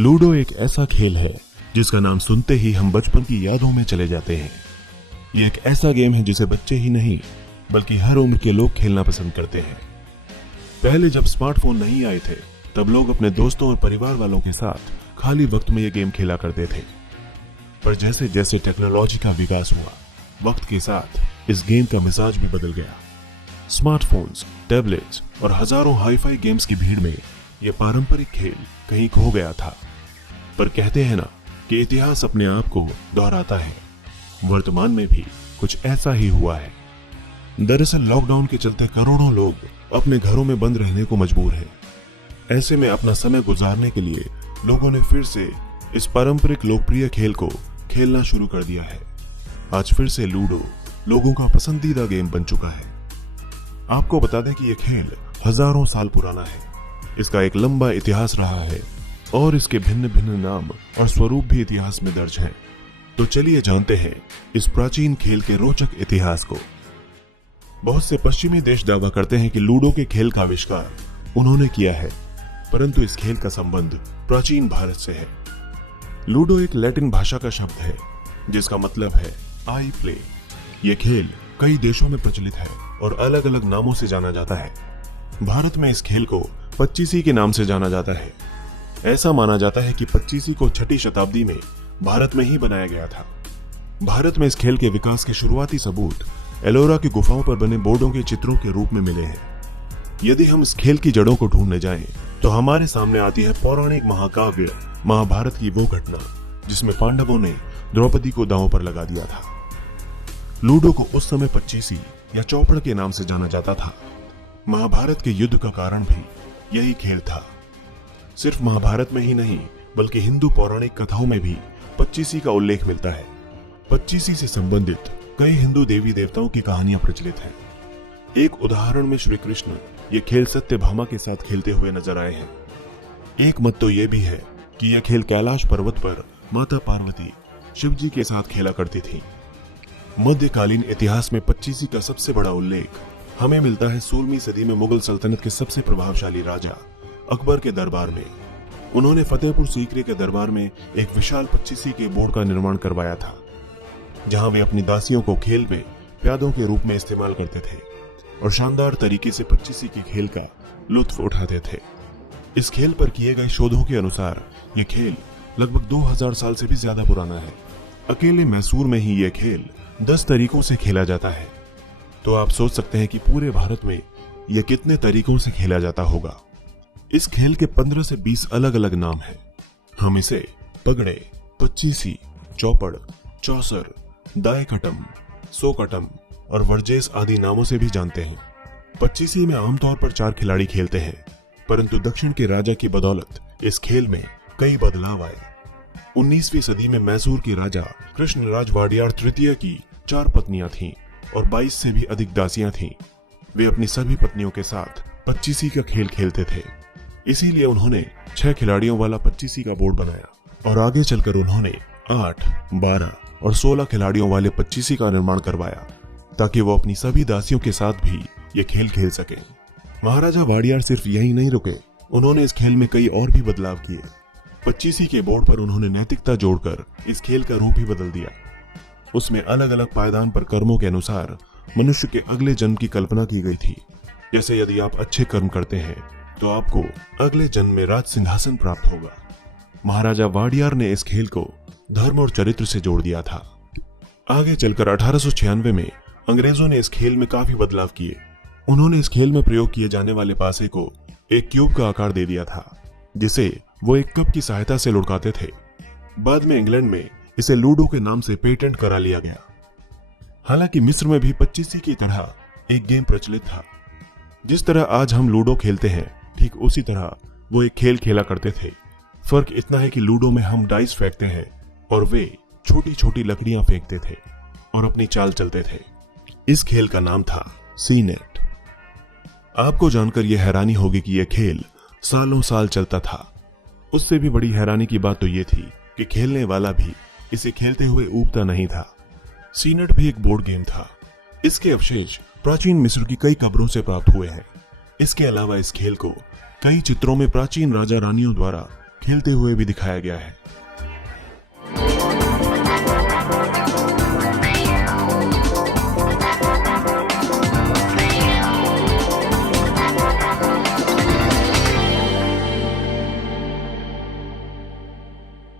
Ludo एक ऐसा खेल है जिसका नाम सुनते ही हम बचपन की यादों में चले जाते हैं। ये एक ऐसा गेम है जिसे बच्चे ही नहीं बल्कि हर उम्र के लोग खेलना पसंद करते हैं। पहले जब स्मार्टफोन नहीं आए थे तब लोग अपने दोस्तों और परिवार वालों के साथ खाली वक्त में ये गेम खेला करते थे। पर जैसे जैसे टेक्नोलॉजी का विकास हुआ, वक्त के साथ इस गेम का मिजाज भी बदल गया। स्मार्टफोन्स, टैबलेट्स और हजारों हाईफाई गेम्स की भीड़ में यह पारंपरिक खेल कहीं खो गया था। पर कहते हैं ना कि इतिहास अपने आप को दोहराता है। वर्तमान में भी कुछ ऐसा ही हुआ है। दरअसल लॉकडाउन के चलते करोड़ों लोग अपने घरों में बंद रहने को मजबूर हैं। ऐसे में अपना समय गुजारने के लिए लोगों ने फिर से इस पारंपरिक लोकप्रिय खेल को खेलना शुरू कर दिया है। आज फिर से लूडो लोगों का पसंदीदा गेम बन चुका है। आपको बता दें कि यह खेल हजारों साल पुराना है। इसका एक लंबा इतिहास रहा है और इसके भिन्न भिन्न नाम और स्वरूप भी इतिहास में दर्ज हैं। तो चलिए जानते हैं इस प्राचीन खेल के रोचक इतिहास को। बहुत से पश्चिमी देश दावा करते हैं कि लूडो के खेल का आविष्कार उन्होंने किया है, परंतु इस खेल का संबंध प्राचीन भारत से है। लूडो एक लैटिन भाषा का शब्द है जिसका मतलब है आई प्ले। यह खेल कई देशों में प्रचलित है और अलग अलग नामों से जाना जाता है। भारत में इस खेल को पच्चीसी के नाम से जाना जाता है। ऐसा माना जाता है कि पच्चीसी को 6ठी शताब्दी में भारत में ही बनाया गया था। भारत में इस खेल के विकास के शुरुआती सबूत एलोरा की गुफाओं पर बने बोर्डों के चित्रों के रूप में मिले हैं। यदि हम इस खेल की जड़ों को ढूंढने जाएं, तो हमारे सामने आती है पौराणिक महाकाव्य महाभारत की वो घटना जिसमें पांडवों ने द्रौपदी को दांव पर लगा दिया था। लूडो को उस समय पच्चीसी या चौपड़ के नाम से जाना जाता था। महाभारत के युद्ध का कारण भी यही खेल था। सिर्फ महाभारत में ही नहीं बल्कि हिंदू पौराणिक कथाओं में भी पच्चीसी का उल्लेख मिलता है। पच्चीसी से संबंधित कई हिंदू देवी देवताओं की कहानियां प्रचलित हैं। एक उदाहरण में श्री कृष्ण ये खेल सत्यभामा के साथ खेलते हुए नजर आए हैं। एक मत तो ये भी है कि यह खेल कैलाश पर्वत पर माता पार्वती शिव जी के साथ खेला करती थी। मध्यकालीन इतिहास में पच्चीसी का सबसे बड़ा उल्लेख हमें मिलता है 16वीं सदी में मुगल सल्तनत के सबसे प्रभावशाली राजा अकबर के दरबार में। उन्होंने फतेहपुर सीकरी के दरबार में एक विशाल पच्चीसी के बोर्ड का निर्माण करवाया था, जहां वे अपनी दासियों को खेल में प्यादों के रूप में इस्तेमाल करते थे और शानदार तरीके से पच्चीसी के खेल का लुत्फ उठाते थे। इस खेल पर किए गए शोधों के अनुसार यह खेल लगभग 2000 साल से भी ज्यादा पुराना है। अकेले मैसूर में ही यह खेल 10 तरीकों से खेला जाता है। तो आप सोच सकते हैं कि पूरे भारत में यह कितने तरीकों से खेला जाता होगा। इस खेल के 15 से 20 अलग अलग नाम हैं। हम इसे पगड़े, पच्चीसी, चौपड़, चौसर, दायकटम, सोकटम और वर्जेस आदि नामों से भी जानते हैं। पच्चीसी में आमतौर पर 4 खिलाड़ी खेलते हैं, परंतु दक्षिण के राजा की बदौलत इस खेल में कई बदलाव आए। 19वीं सदी में मैसूर के राजा कृष्णराज वाडियार तृतीय की 4 पत्नियां थीं और 22 से भी अधिक दासियां थीं। वे अपनी सभी पत्नियों के साथ पच्चीसी का खेल खेलते थे। इसीलिए उन्होंने 6 खिलाड़ियों वाला पच्चीसी का बोर्ड बनाया और आगे चलकर उन्होंने 8, 12 और 16 खिलाड़ियों वाले पच्चीसी का निर्माण करवाया, ताकि वो अपनी सभी दासियों के साथ भी ये खेल खेल सके। महाराजा वाडियार सिर्फ यही नहीं रुके, उन्होंने इस खेल में कई और भी बदलाव किए। पच्चीसी के बोर्ड पर उन्होंने नैतिकता जोड़कर इस खेल का रूप ही बदल दिया। उसमें अलग अलग पायदान पर कर्मों के अनुसार मनुष्य के अगले जन्म की कल्पना की गई थी। जैसे यदि आप अच्छे कर्म करते हैं तो आपको अगले जन्म में राज सिंहासन प्राप्त होगा। महाराजा वाडियार ने इस खेल को धर्म और चरित्र से जोड़ दिया था। आगे चलकर 1896 में अंग्रेजों ने इस खेल में काफी बदलाव किए। उन्होंने इस खेल में प्रयोग किए जाने वाले पासे को एक क्यूब का आकार दे दिया था, जिसे वो एक कप की सहायता से लुढ़काते थे। बाद में इंग्लैंड में इसे लूडो के नाम से पेटेंट करा लिया गया। हालांकि मिस्र में भी पच्चीसी की तरह एक गेम प्रचलित था। जिस तरह आज हम लूडो खेलते हैं, ठीक उसी तरह वो एक खेल खेला करते थे। फर्क इतना है कि लूडो में हम डाइस फेंकते हैं और वे छोटी छोटी लकड़ियां फेंकते थे और अपनी चाल चलते थे। इस खेल का नाम था सीनेट। आपको जानकर यह हैरानी होगी कि यह खेल सालों साल चलता था। उससे भी बड़ी हैरानी की बात तो यह थी कि खेलने वाला भी इसे खेलते हुए ऊबता नहीं था। सीनेट भी एक बोर्ड गेम था। इसके अवशेष प्राचीन मिस्र की कई कब्रों से प्राप्त हुए हैं। इसके अलावा इस खेल को कई चित्रों में प्राचीन राजा रानियों द्वारा खेलते हुए भी दिखाया गया है।